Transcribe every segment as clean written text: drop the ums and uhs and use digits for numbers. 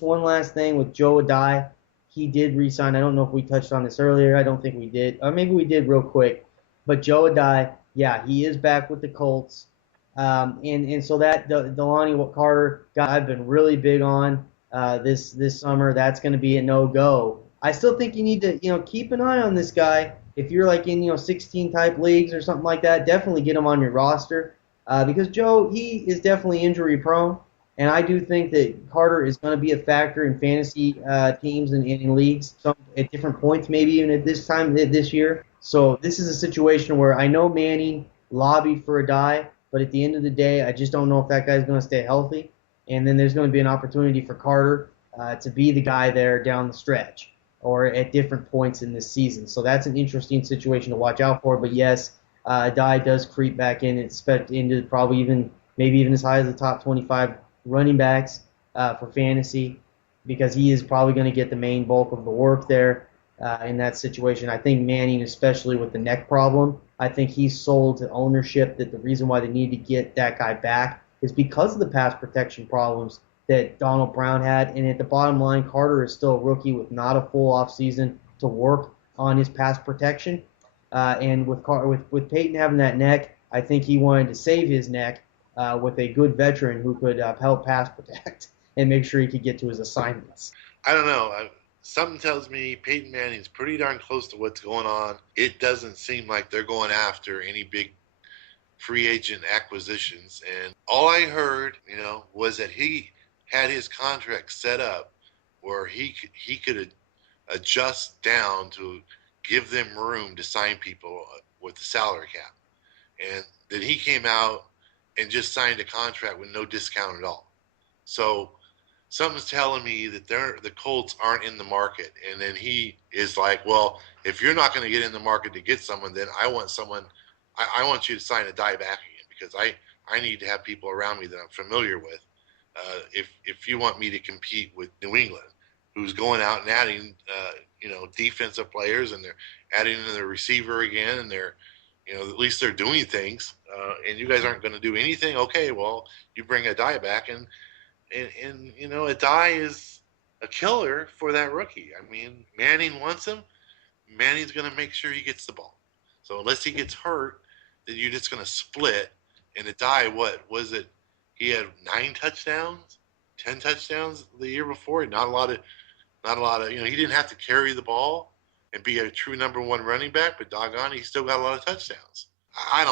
One last thing with Joe Addai, he did resign. I don't know if we touched on this earlier. I don't think we did. Or maybe we did real quick. But Joe Addai, yeah, he is back with the Colts. And so that Delanie Carter guy I've been really big on this summer. That's going to be a no go. I still think you need to keep an eye on this guy. If you're like in 16 type leagues or something like that, definitely get him on your roster because Joe he is definitely injury prone. And I do think that Carter is going to be a factor in fantasy teams and in leagues some, at different points, maybe even at this time this year. So this is a situation where I know Manning lobbied for a die, but at the end of the day, I just don't know if that guy's going to stay healthy. And then there's going to be an opportunity for Carter to be the guy there down the stretch or at different points in this season. So that's an interesting situation to watch out for. But yes, die does creep back in, expect into probably even maybe even as high as the top 25 running backs for fantasy because he is probably going to get the main bulk of the work there in that situation. I think Manning, especially with the neck problem, I think he's sold to ownership that the reason why they need to get that guy back is because of the pass protection problems that Donald Brown had. And at the bottom line, Carter is still a rookie with not a full offseason to work on his pass protection. And with Peyton having that neck, I think he wanted to save his neck with a good veteran who could help pass protect and make sure he could get to his assignments. I don't know. Something tells me Peyton Manning's pretty darn close to what's going on. It doesn't seem like they're going after any big free agent acquisitions. And all I heard, was that he had his contract set up where he could adjust down to give them room to sign people with the salary cap. And then he came out and just signed a contract with no discount at all. So something's telling me that the Colts aren't in the market. And then he is like, well, if you're not going to get in the market to get someone, then I want someone. I want you to sign a die back again because I need to have people around me that I'm familiar with. If you want me to compete with New England, who's going out and adding, defensive players, and they're adding in the receiver again, and they're, at least they're doing things, and you guys aren't going to do anything. Okay, well, you bring a die back, and a die is a killer for that rookie. I mean, Manning wants him. Manning's going to make sure he gets the ball. So unless he gets hurt, then you're just going to split. And a die, what was it? He had 9 touchdowns, 10 touchdowns the year before. Not a lot of. He didn't have to carry the ball and be a true number one running back, but doggone, he still got a lot of touchdowns. I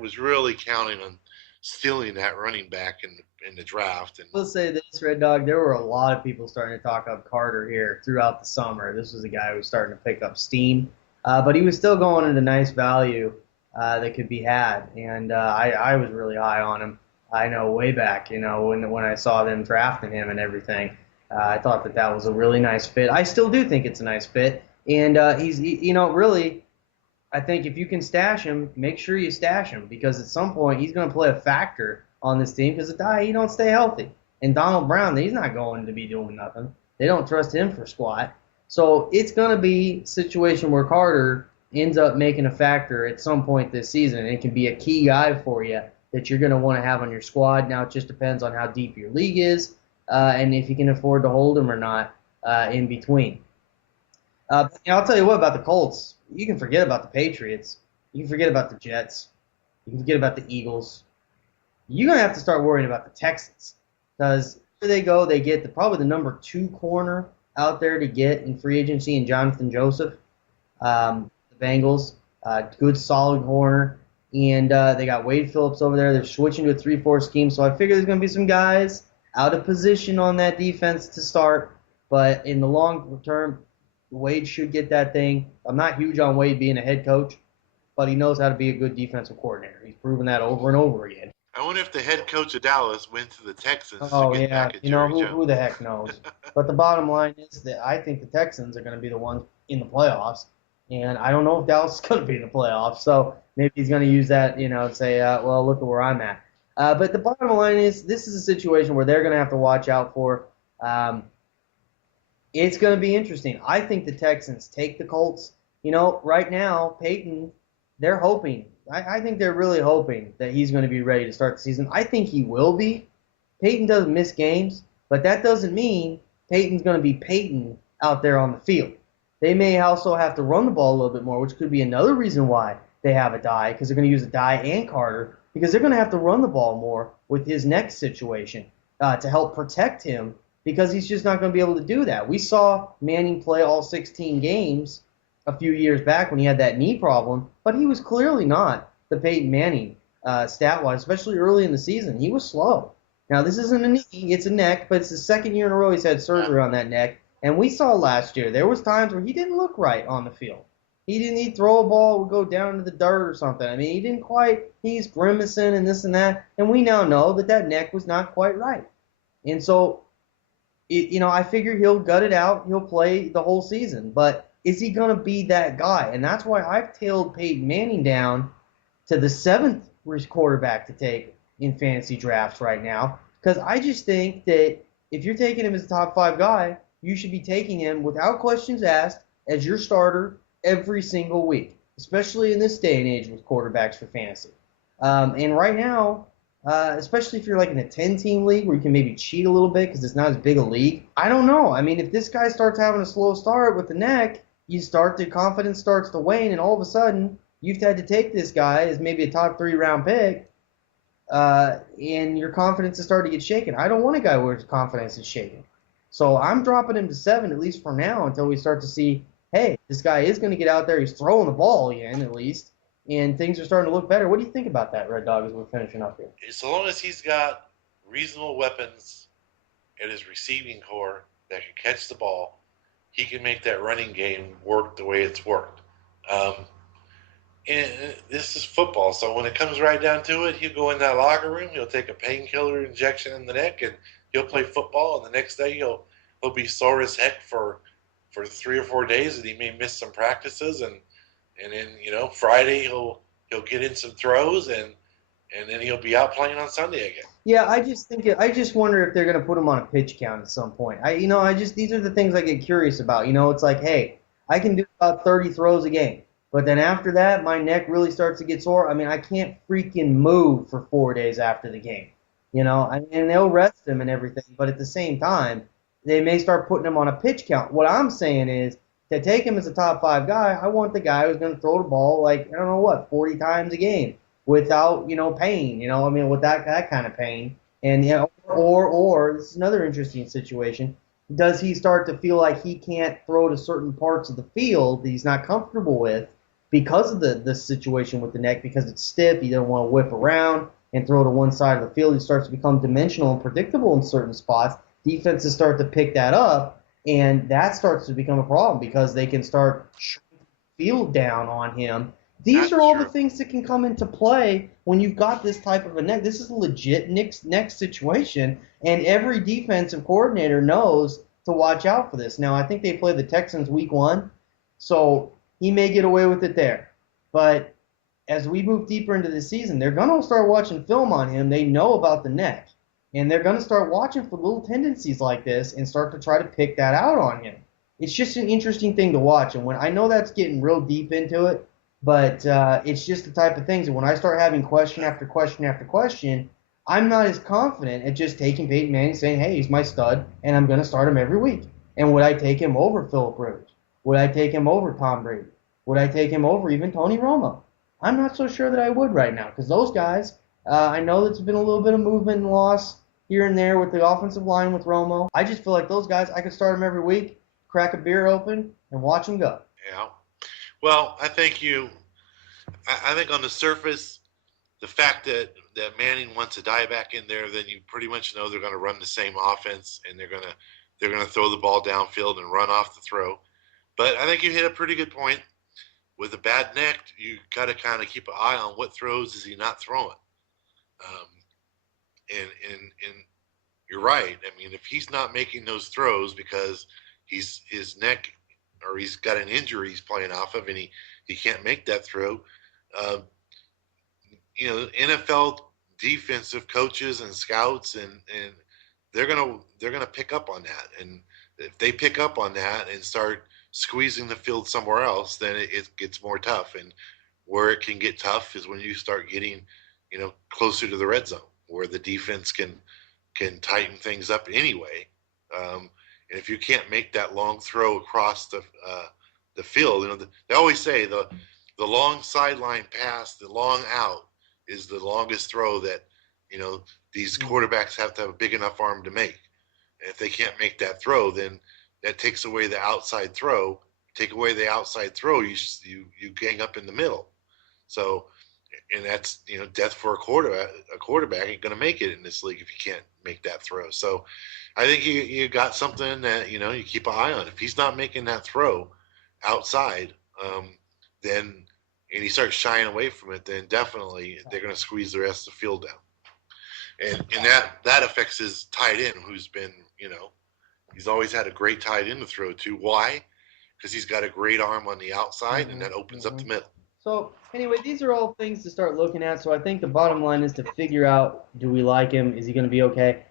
was really counting on stealing that running back in the draft. And We'll say this, Red Dog, there were a lot of people starting to talk up Carter here throughout the summer. This was a guy who was starting to pick up steam, but he was still going into nice value that could be had, and I was really high on him. I know way back, when I saw them drafting him and everything. I thought that was a really nice fit. I still do think it's a nice fit. And really, I think if you can stash him, make sure you stash him because at some point he's going to play a factor on this team because he don't stay healthy. And Donald Brown, he's not going to be doing nothing. They don't trust him for squat. So it's going to be a situation where Carter ends up making a factor at some point this season. And it can be a key guy for you that you're going to want to have on your squad. Now, it just depends on how deep your league is. And if you can afford to hold him or not in between. I'll tell you what about the Colts. You can forget about the Patriots. You can forget about the Jets. You can forget about the Eagles. You're going to have to start worrying about the Texans because where they go, they get probably the number 2 corner out there to get in free agency in Jonathan Joseph. The Bengals, good solid corner. And they got Wade Phillips over there. They're switching to a 3-4 scheme. So I figure there's going to be some guys out of position on that defense to start, but in the long term, Wade should get that thing. I'm not huge on Wade being a head coach, but he knows how to be a good defensive coordinator. He's proven that over and over again. I wonder if the head coach of Dallas went to the Texans to get back at Jerry Jones. Who the heck knows? But the bottom line is that I think the Texans are going to be the ones in the playoffs, and I don't know if Dallas is going to be in the playoffs, so maybe he's going to use that, to say, well, look at where I'm at. But the bottom line is this is a situation where they're going to have to watch out for. It's going to be interesting. I think the Texans take the Colts. Right now, Peyton, they're hoping. I think they're really hoping that he's going to be ready to start the season. I think he will be. Peyton doesn't miss games, But that doesn't mean Peyton's going to be Peyton out there on the field. They may also have to run the ball a little bit more, which could be another reason why they have Addai, because they're going to use Addai and Carter, because they're going to have to run the ball more with his neck situation to help protect him, because he's just not going to be able to do that. We saw Manning play all 16 games a few years back when he had that knee problem, but he was clearly not the Peyton Manning stat-wise, especially early in the season. He was slow. Now, this isn't a knee, it's a neck, but it's the second year in a row he's had surgery on that neck. And we saw last year, there was times where he didn't look right on the field. He'd throw a ball, would go down into the dirt or something. I mean, he didn't quite, he's grimacing and this and that. And we now know that that neck was not quite right. And so, I figure he'll gut it out. He'll play the whole season. But is he going to be that guy? And that's why I've tailed Peyton Manning down to the seventh quarterback to take in fantasy drafts right now. Because I just think that if you're taking him as a top five guy, you should be taking him without questions asked as your starter every single week, especially in this day and age with quarterbacks for fantasy. And right now, especially if you're like in a 10-team league where you can maybe cheat a little bit because it's not as big a league. I don't know. I mean, if this guy starts having a slow start with the neck, the confidence starts to wane, and all of a sudden you've had to take this guy as maybe a top 3 round pick, and your confidence is starting to get shaken. I don't want a guy where his confidence is shaken. So I'm dropping him to 7, at least for now, until we start to see, hey, this guy is going to get out there. He's throwing the ball again, at least, and things are starting to look better. What do you think about that, Red Dog, as we're finishing up here? So long as he's got reasonable weapons at his receiving core that can catch the ball, he can make that running game work the way it's worked. Um, and this is football, so when it comes right down to it, he'll go in that locker room, he'll take a painkiller injection in the neck, and he'll play football. And the next day, he'll be sore as heck for 3 or 4 days, and he may miss some practices. And then Friday he'll get in some throws, and then he'll be out playing on Sunday again. Yeah, I just wonder if they're going to put him on a pitch count at some point. These are the things I get curious about. It's like, hey, I can do about 30 throws a game, but then after that, my neck really starts to get sore. I mean, I can't freaking move for 4 days after the game. And they'll rest him and everything, but at the same time, they may start putting him on a pitch count. What I'm saying is, to take him as a top 5 guy, I want the guy who's going to throw the ball like, I don't know what, 40 times a game without, pain, I mean, with that kind of pain. And, or this is another interesting situation. Does he start to feel like he can't throw to certain parts of the field that he's not comfortable with because of the situation with the neck, because it's stiff, he doesn't want to whip around and throw to one side of the field. He starts to become dimensional and predictable in certain spots. Defenses start to pick that up, and that starts to become a problem because they can start shrinking the field down on him. These That's are all true. the things that can come into play when you've got this type of a neck. This is a legit neck situation, and every defensive coordinator knows to watch out for this. Now, I think they play the Texans week 1, so he may get away with it there. But as we move deeper into the season, they're going to start watching film on him. They know about the neck, and they're going to start watching for little tendencies like this and start to try to pick that out on him. It's just an interesting thing to watch, and when I know that's getting real deep into it, but it's just the type of things that when I start having question after question after question, I'm not as confident at just taking Peyton Manning saying, hey, he's my stud, and I'm going to start him every week. And would I take him over Philip Rivers? Would I take him over Tom Brady? Would I take him over even Tony Romo? I'm not so sure that I would right now, because those guys, I know there's been a little bit of movement and loss here and there with the offensive line with Romo. I just feel like those guys, I could start them every week, crack a beer open, and watch them go. Yeah. Well, I think on the surface, the fact that Manning wants to die back in there, then you pretty much know they're going to run the same offense, and they're going to throw the ball downfield and run off the throw. But I think you hit a pretty good point. With a bad neck, you got to kind of keep an eye on what throws is he not throwing. Um, and you're right. I mean, if he's not making those throws because his neck or he's got an injury he's playing off of, and he can't make that throw. Uh, NFL defensive coaches and scouts and they're gonna pick up on that, and if they pick up on that and start squeezing the field somewhere else, then it gets more tough. And where it can get tough is when you start getting closer to the red zone, where the defense can can tighten things up anyway. And if you can't make that long throw across the field, they always say the long sideline pass, the long out is the longest throw that these quarterbacks have to have a big enough arm to make. And if they can't make that throw, then that takes away the outside throw. Take away the outside throw, you gang up in the middle. So, and that's death for a quarterback. A quarterback ain't going to make it in this league if you can't make that throw. So, I think you got something that you keep an eye on. If he's not making that throw outside, then and he starts shying away from it, then definitely they're going to squeeze the rest of the field down. And that affects his tight end, who's been he's always had a great tight end to throw to. Why? Because he's got a great arm on the outside, and that opens up the middle. So anyway, these are all things to start looking at. So I think the bottom line is to figure out, do we like him? Is he going to be okay?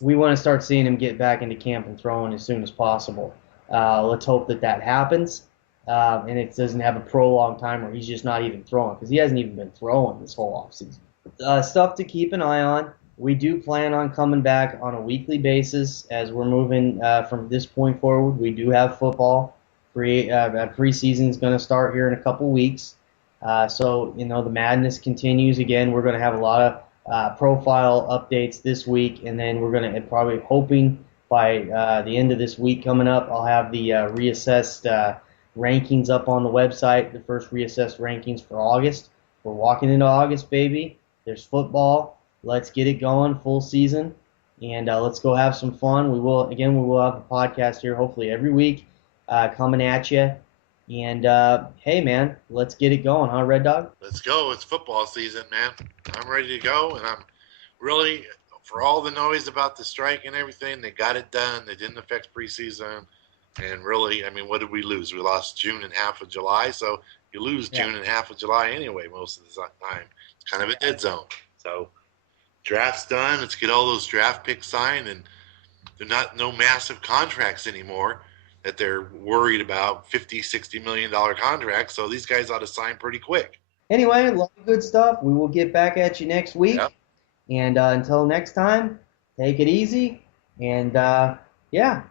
We want to start seeing him get back into camp and throwing as soon as possible. Let's hope that happens, and it doesn't have a prolonged time where he's just not even throwing, because he hasn't even been throwing this whole offseason. Stuff to keep an eye on. We do plan on coming back on a weekly basis as we're moving from this point forward. We do have football. Preseason is going to start here in a couple weeks. So the madness continues. Again, we're going to have a lot of profile updates this week, and then we're going to probably hoping by the end of this week coming up, I'll have the reassessed rankings up on the website, the first reassessed rankings for August. We're walking into August, baby. There's football. Let's get it going, full season, and let's go have some fun. We will have a podcast here hopefully every week coming at you. And hey, man, let's get it going, huh, Red Dog? Let's go. It's football season, man. I'm ready to go, and I'm really, for all the noise about the strike and everything, they got it done. They didn't affect preseason. And really, I mean, what did we lose? We lost June and half of July, so you lose June and half of July anyway most of the time. It's kind of a dead zone. So draft's done. Let's get all those draft picks signed, and they're no massive contracts anymore that they're worried about, $50-60 million contracts. So these guys ought to sign pretty quick. Anyway, a lot of good stuff. We will get back at you next week. Yep. And until next time, take it easy. And yeah.